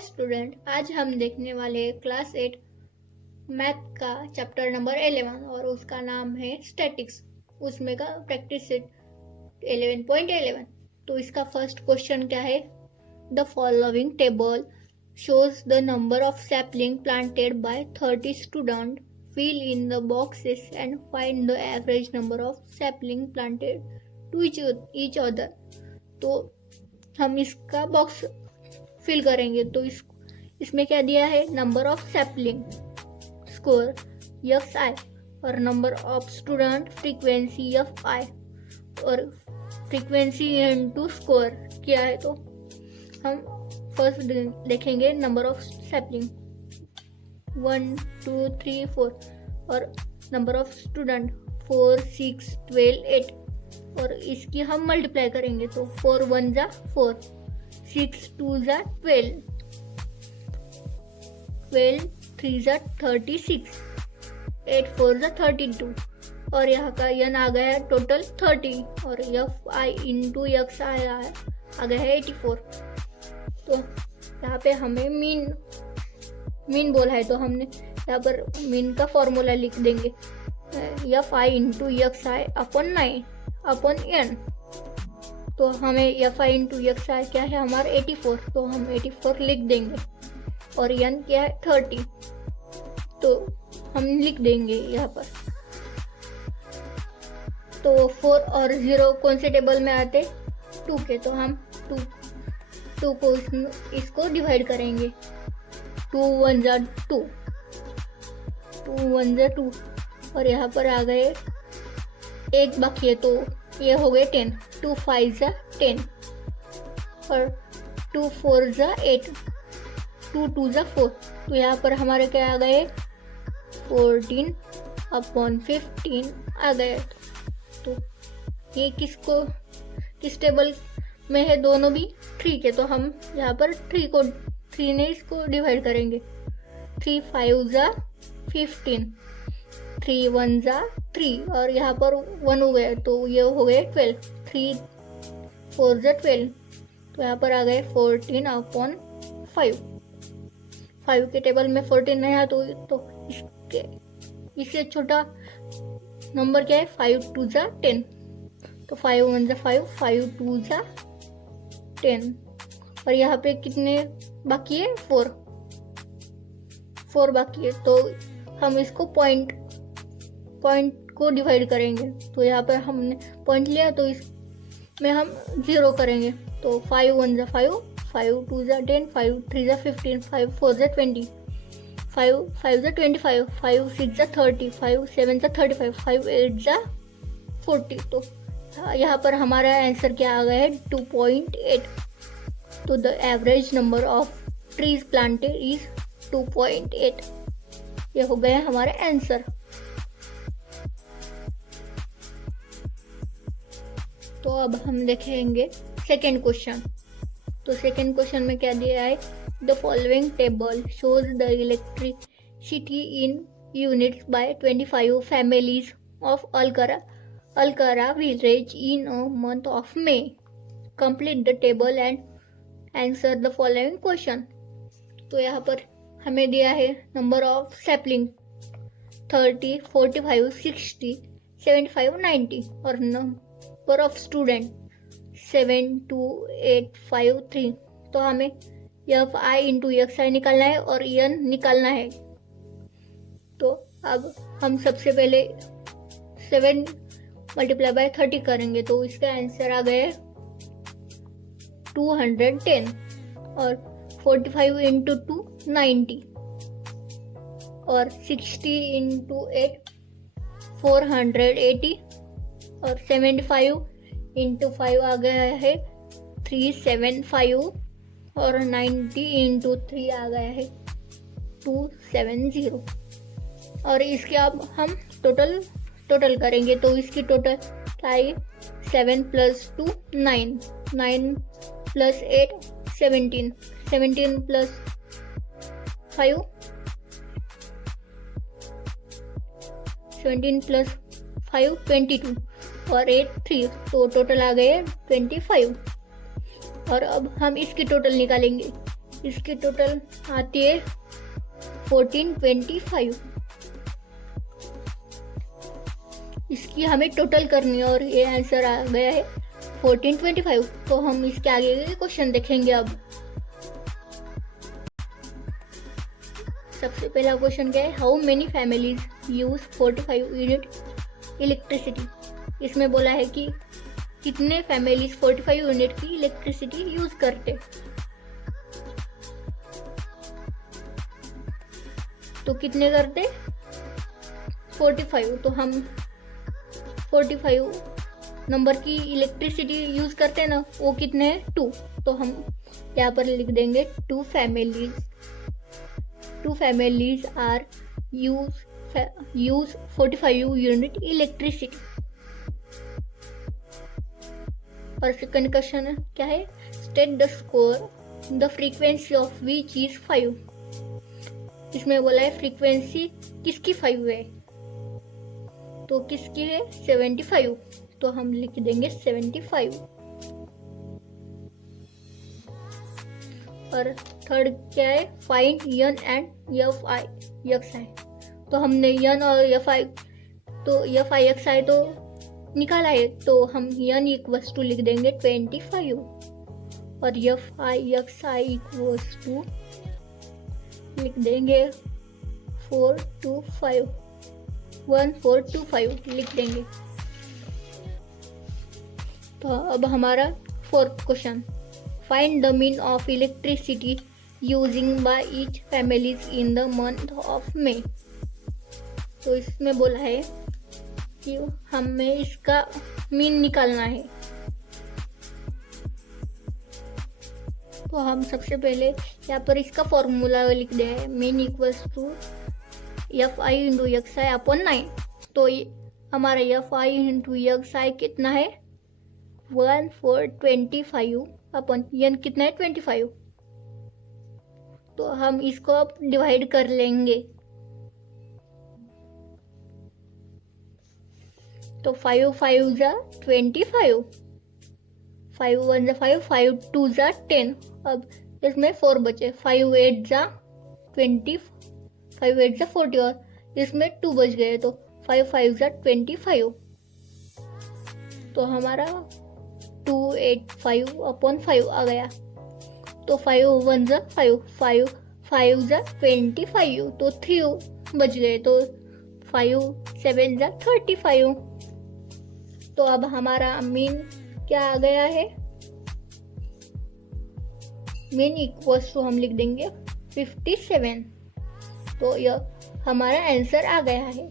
Student, आज हम देखने वाले हैं क्लास 8 मैथ का चैप्टर नंबर 11 और उसका नाम है स्टैटिक्स। उसमें का प्रैक्टिस सेट 11.11। तो इसका फर्स्ट क्वेश्चन क्या है? The following table shows the number of sapling planted by 30 students. Fill in the boxes and find the average number of sapling planted to each other. तो हम इसका box fill करेंगे। तो इसमें क्या दिया है? Number of sapling score FI और number of student frequency FI और फ्रीक्वेंसी इनटू स्कोर क्या है। तो हम फर्स्ट देखेंगे नंबर ऑफ सैपलिंग 1 2 3 4 और नंबर ऑफ स्टूडेंट 4 6 12 8 और इसकी हम मल्टीप्लाई करेंगे। तो 4 1 जा 4, 6 2 जा 12, 12 3 जा 36, 8 4 जा 32 और यहाँ का n आ गया है टोटल 30 और FI इंटू XI आ गया है 84। तो यहाँ पे हमें मीन बोला है तो हमने यहाँ पर मीन का फॉर्मूला लिख देंगे FI into XI upon 9 upon n। तो हमें FI इंटू XI क्या है हमारा 84, तो हम 84 लिख देंगे और n क्या है 30, तो हम लिख देंगे यहाँ पर। तो 4 और 0 कौन से टेबल में आते? 2 के, तो हम 2 को इसको डिवाइड करेंगे। 2 1 जा 2, 2 1 जा 2 और यहाँ पर आ गए एक बाकी है तो ये हो गए 10, 2 5 जा 10 और 2 4 जा 8, 2 2 जा 4। तो यहाँ पर हमारे क्या आ गए 14 अपॉन 15 आ गए। तो ये किस टेबल में है? दोनों भी 3 के, तो हम यहाँ पर 3 ने इसको डिवाइड करेंगे। 3 5 जा 15, 3 1 जा 3 और यहाँ पर 1 हो गया तो ये हो गए 12, 3 4 जा 12 तो यहाँ पर आ गए 14 अपॉन 5 के टेबल में 14 नहीं है तो इससे छोटा नंबर क्या है? 5 2 जा 10, तो 5 1 जा 5, 5 2 जा 10 और यहाँ पे कितने बाकी है? 4 बाकी है। तो हम इसको पॉइंट को डिवाइड करेंगे। तो यहाँ पर हमने पॉइंट लिया तो इसमें हम 0 करेंगे। तो 5 1 जा 5, 5 2 जा 10, 5 3 जा 15, 5 4 जा 20, 5 5 जा 25, 5 6 जा 30, 5 7 जा 35, 5 8 जा 40। तो यहाँ पर हमारा आंसर क्या आ गया है? 2.8। तो the average number of trees planted is 2.8। ये हो गया हमारा आंसर। तो अब हम देखेंगे सेकेंड क्वेश्चन। तो सेकेंड क्वेश्चन में क्या दिया है? The following table shows the electricity in units by 25 families of Alkara village in a month of May. Complete the table and answer the following question. तो यहाँ पर हमें दिया है नंबर ऑफ सैपलिंग 30 45 60 75 90 और नंबर ऑफ स्टूडेंट 7 2 8 5 3। तो हमें FI into XI निकालना है और n निकालना है। तो अब हम सबसे पहले 7 मल्टीप्लाई बाय 30 करेंगे तो इसका आंसर आ गए 210 और 45 इंटू 2 90 और 60 इंटू 8 480 और 75 इंटू 5 आ गया है 375 और 90 इंटू 3 आ गया है 270 और इसके अब हम टोटल करेंगे। तो इसकी टोटल क्या है? 7 + 2 9, 9 + 8 17, 17 + 5 17 + 5 22 और 8 3, तो टोटल आ गए 25। और अब हम इसकी टोटल निकालेंगे। इसकी टोटल आती है 1425। इसकी हमें टोटल करनी है और ये आंसर आ गया है 1425। तो हम इसके आगे के क्वेश्चन देखेंगे। अब सबसे पहला क्वेश्चन क्या है, how many families use 45 unit electricity. इसमें बोला है कि कितने फैमिलीज 45 यूनिट की इलेक्ट्रिसिटी यूज करते। तो कितने करते 45। तो हम 45 नंबर की इलेक्ट्रिसिटी यूज करते हैं ना, वो कितने हैं 2। तो हम यहाँ पर लिख देंगे 2 families are use 45 unit electricity. और सेकंड क्वेश्चन क्या है, state the score the frequency of which is 5। इसमें बोला है फ्रीक्वेंसी किसकी 5 है। तो किसकी है 75। तो हम लिख देंगे 75। और थर्ड क्या है, find n and F I X I. तो हमने यन और एफ आई एक्स आई तो निकाला है। तो हम यन इक्वल्स टू लिख देंगे 25 और F I X I equals to लिख देंगे 1425 लिख देंगे। तो अब हमारा fourth question, find the mean of electricity using by each families in the month of May. तो इसमें बोला है कि हमें इसका मीन निकालना है। तो हम सबसे पहले यहाँ पर इसका फॉर्मूला लिख दिया है, mean equals to F I into X I upon 9। तो हमारा F I into X I कितना है 1425 अपन यन कितना है 25। तो हम इसको अब डिवाइड कर लेंगे। तो 5 5 जा 25, 5 1 जा 5, 5 2 जा 10। अब इसमें 4 बचे, 5 8 जा 20, 5 8 जा 40 और इसमें 2 बच गए। तो 5 5 जा 25। तो हमारा 285 अपॉन 5 आ गया। तो 5 1 जा 5, 5 5 जा 25। तो 3 बच गए। तो 5 7 जा 35। तो अब हमारा मीन क्या आ गया है, मीन इक्वल्स टू हम लिख देंगे 57। तो यह हमारा आंसर आ गया है।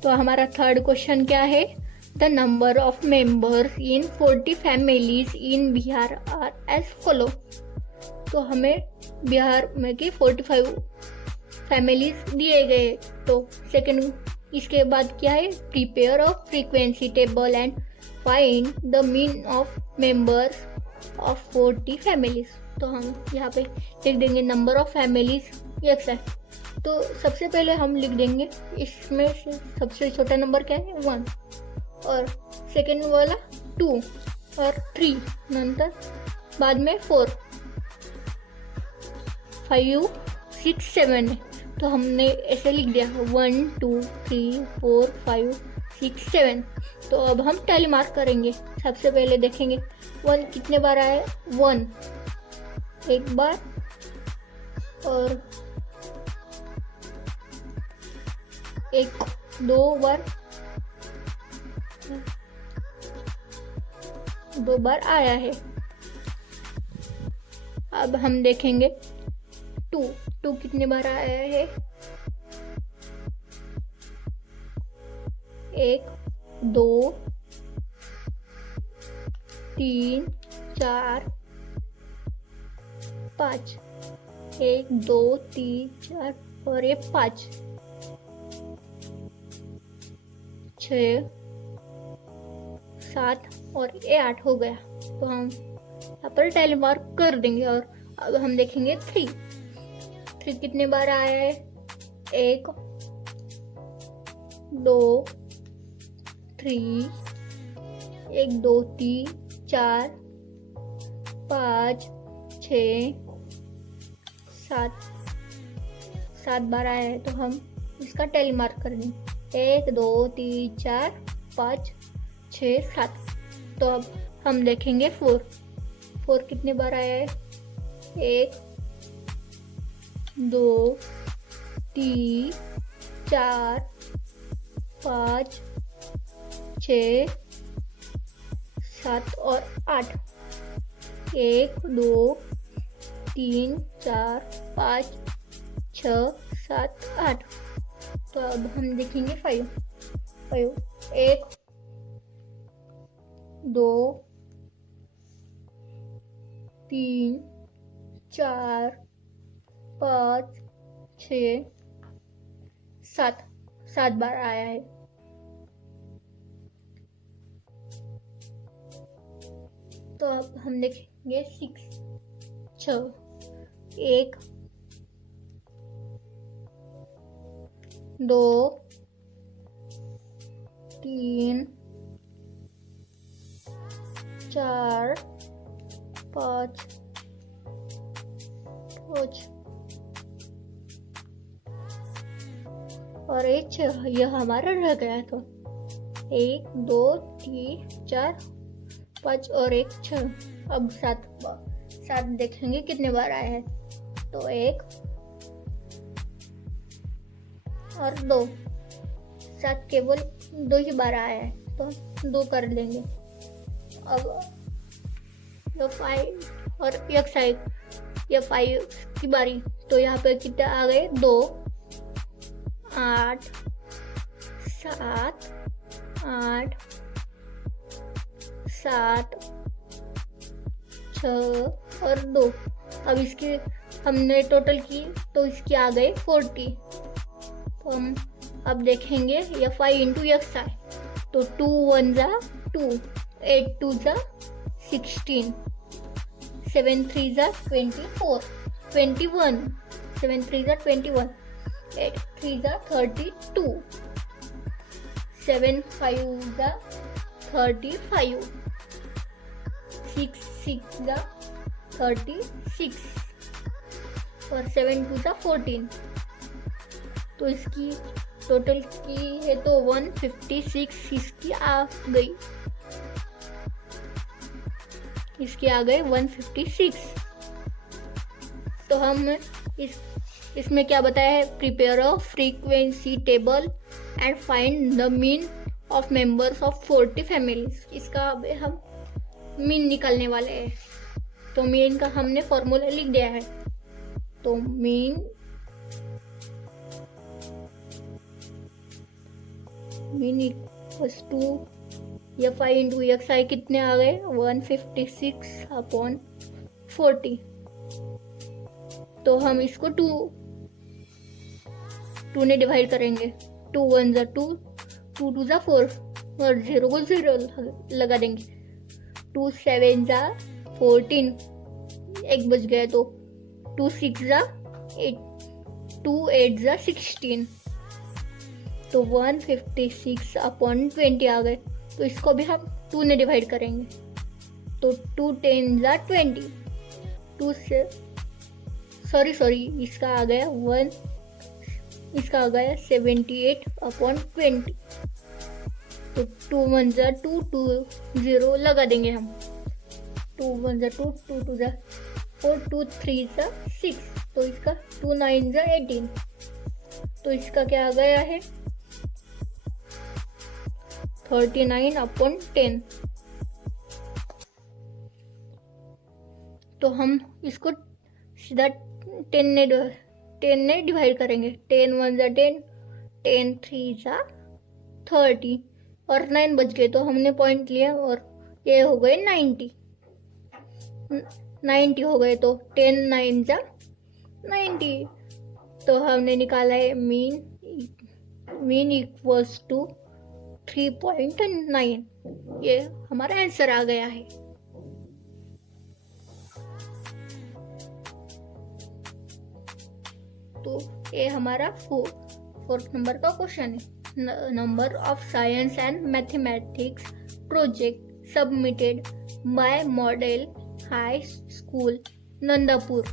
तो हमारा थर्ड क्वेश्चन क्या है, the number of members in 40 families in Bihar are as follow. तो हमें बिहार में की 45 फैमिलीज दिए गए। तो सेकंड इसके बाद क्या है, prepare of frequency table and find the mean of members of 40 families. तो हम यहाँ पे लिख देंगे नंबर ऑफ फैमिलीज एक्स है। तो सबसे पहले हम लिख देंगे, इसमें से सबसे छोटा नंबर क्या है 1 और सेकेंड वाला 2 और 3, नंतर बाद में 4 5 6 7 है। तो हमने ऐसे लिख दिया 1 2 3 4 5 6 7। तो अब हम टैली मार्क करेंगे। सबसे पहले देखेंगे 1 कितने बार आया, 1 एक बार और 1 2 बार, 2 बार आया है। अब हम देखेंगे 2 कितने बार आया है, 1 2 3 4 5, 1 2 3 4 और ये 5 6 7 और ये 8 हो गया। तो हम यहाँ पर टैली मार्क कर देंगे। और अब हम देखेंगे 3 कितने बार आया है, 1 2 3 1 2 3 4 5 6 7 7 बार आया है, तो हम इसका टेली मार्क कर देंगे। 1 2 3 4 5 6 7। तो अब हम देखेंगे 4 कितने बार आया है। 1 2 3 4 5 6 7 और 8। 1 2 3 4 5 6 7 8। तो अब हम देखेंगे 5। 1 2 3 4 5 6 7 बार आया है। तो अब हम देखेंगे 6। 1 2 3 4 5 और 1 यह हमारा रह गया। तो 1 2 3 4 5 और 1 6। अब 7 देखेंगे कितने बार आया है। तो 1 और 2। 7 केवल 2 ही बार आया है, तो 2 कर लेंगे। अब यह 5 और यह 5 की बारी। तो यहाँ पे कितने आ गए। 2 8 7 8 7 6 और 2। अब इसके हमने टोटल की, तो इसके आ गए 40। तो हम अब देखेंगे यह 5 इंटू एक्स है। तो 2 1 जा 2, 8 2 जा 16, 7 3 जा 24, 21, 7 3 जा 21, 8 3 जा 32, 7 5 जा 35, 6 6 जा 36 और 7 2 जा 14। तो इसकी टोटल की है तो 156 इसकी आ गई। इसके आ गए 156। तो हम इसमें क्या बताया है। Prepare a frequency table and find the mean of members of 40 families. इसका अब हम मीन निकालने वाले हैं। तो मीन का हमने फॉर्मूला लिख दिया है। तो मीन इक्वल्स टू या 5 इंटू एक्स आई कितने आ गए 156 अपॉन 40। तो हम इसको 2 ने डिवाइड करेंगे। 2 1 जा 2, 2 2 जा 4 और 0 को 0 लगा देंगे। 2 7 जा 14, एक बच गया। तो 2 6 जा 8, 2 8 जा 16। तो 156 अपॉन 20 आ गए। तो इसको भी हम 2 ने डिवाइड करेंगे। तो 2 10 जा 20, 2 से सॉरी इसका आ गया 78 अपॉन 20। तो 2 1 जा 2, 2 0 लगा देंगे हम। 2 1 जा 2, 2 2 जा 4, 2 3 जा 6। तो इसका 2 9 जा 18। तो इसका क्या आ गया है 39 अपॉन 10। तो हम इसको सीधा 10 ने डिवाइड करेंगे। 10 1 जा 10, 10 3 जा 30 और 9 बच गए। तो हमने पॉइंट लिया और ये हो गए 90 हो गए। तो 10 9 जा 90। तो हमने निकाला है मीन इक्वल्स टू 3.9। ये हमारा आंसर आ गया है। तो ये हमारा 4th नंबर का क्वेश्चन है। Number of science and mathematics project submitted by model high school Nandapur.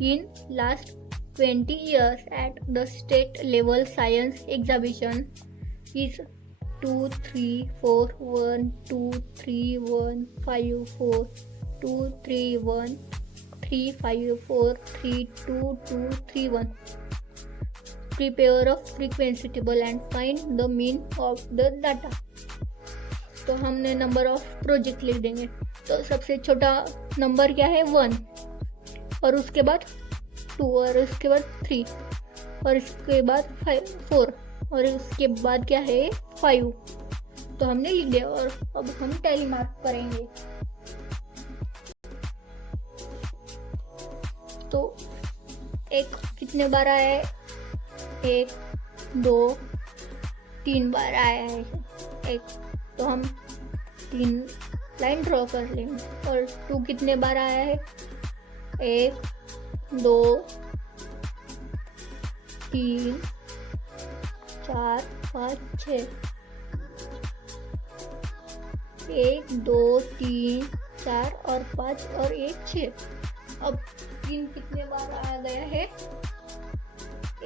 In last 20 years at the state level science exhibition is 2 3 4 1 2 3 1 5 4 2 3 1 3 5 4 3 2 2 3 1. Prepare a frequency table and find the mean of the data. तो हमने number of project लिख देंगे. तो सबसे छोटा number क्या है 1, और उसके बाद 2, और उसके बाद 3, और इसके बाद 4, और उसके बाद क्या है 5. तो हमने लिख दिया और अब हम टैली मार्क करेंगे. तो एक कितने बार आया है? 1 2 3 बार आया है एक. तो हम 3 लाइन ड्रॉ कर लेंगे. और 2 कितने बार आया है? 1 2 3 4 5 6. 1 2 3 4 और 5 और 1 6. अब 3 कितने बार आ गया है?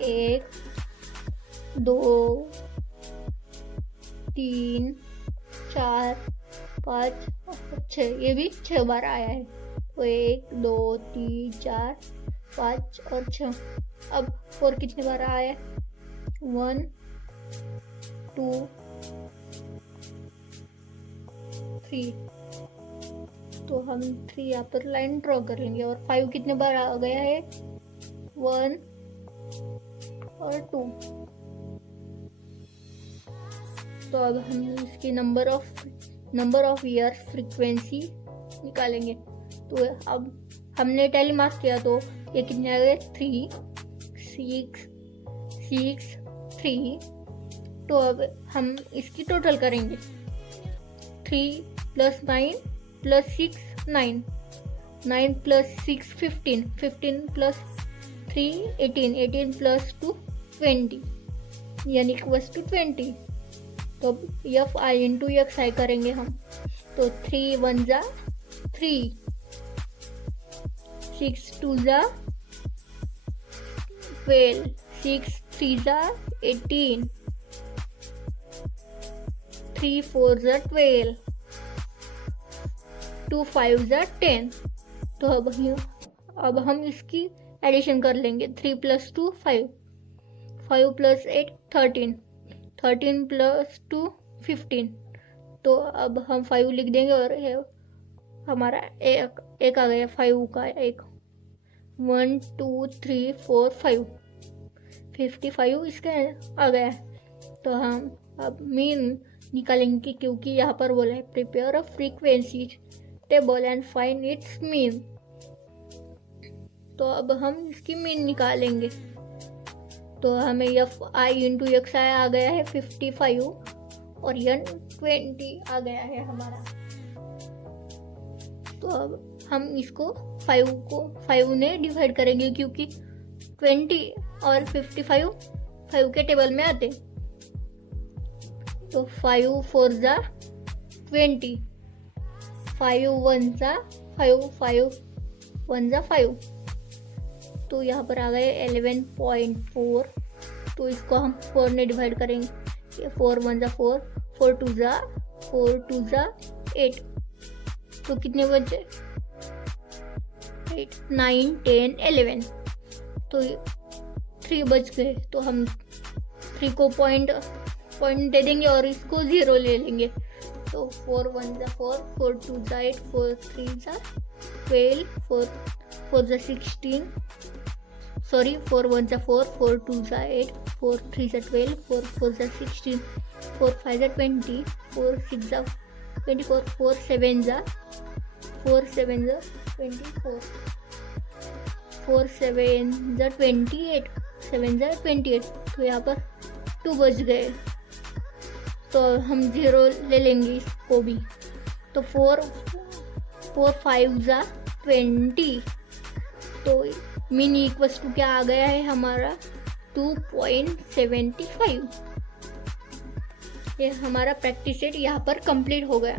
1 2 3 4 5 और 6. ये भी 6 बार आया है. तो 1 2 3 4 5 और 6. अब 4 कितने बार आया है? 1 2 3. तो हम 3 यहाँ पर लाइन ड्रॉ कर लेंगे. और 5 कितने बार आ गया है? 1 और 2. तो अब हम इसकी नंबर ऑफ ईयर फ्रीक्वेंसी निकालेंगे. तो अब हमने टैली मार्क किया तो ये कितने आ गए? 3 6 6 3. तो अब हम इसकी टोटल करेंगे. 3 + 9 + 6 9 9 + 6 15 15 + 3 18 18 + 2 20 यानी = 20. तो FI × XI करेंगे हम. तो 3 1 = 3, 6 2 = 12, 6 3 = 18, 3 4 = 12, 2 5 = 10. तो अब हम इसकी एडिशन कर लेंगे. 3 + 2 5, 5 + 8 13, 13 + 2 15. तो अब हम 5 लिख देंगे और हमारा एक आ गया 5 का एक. 1 2 3 4 5 55 इसका आ गया. तो हम अब मीन निकालेंगे क्योंकि यहाँ पर बोला है prepare a frequency table and find its mean. तो अब हम इसकी मीन निकालेंगे. तो हमें FI × XI आ गया है 55 और N 20 आ गया है हमारा. तो अब हम इसको 5 ने डिवाइड करेंगे क्योंकि 20 और 55 5 के टेबल में आते. तो 5 4 = 20, 5 1 = 5, 5 1 = 5. तो यहाँ पर आ गए 11.4. तो इसको हम 4 ने डिवाइड करेंगे. 4 1 = 4, 4 2 = 4 2 = 8. तो कितने बचे? 8 9 10 11. तो 3 बच गए. तो हम 3 को पॉइंट दे देंगे और इसको 0 ले लेंगे. तो 4 1 = 4, 4 2 = 8, 4 3 = 12, 4 4 = 16. सॉरी 4 1 = 4, 4 2 = 8, 4 3 = 12, 4 4 = 16, 4 5 = 20, 4 6 = 24, 4 7 = 24, 4 7 = 28, 7 = 28. तो यहाँ पर 2 बच गए. तो हम 0 ले लेंगे इसको भी. तो 4 5 = 20. तो मीन = क्या आ गया है हमारा? 2.75. ये हमारा प्रैक्टिस सेट यहाँ पर कंप्लीट हो गया.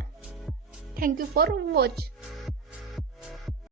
Thank you for watch.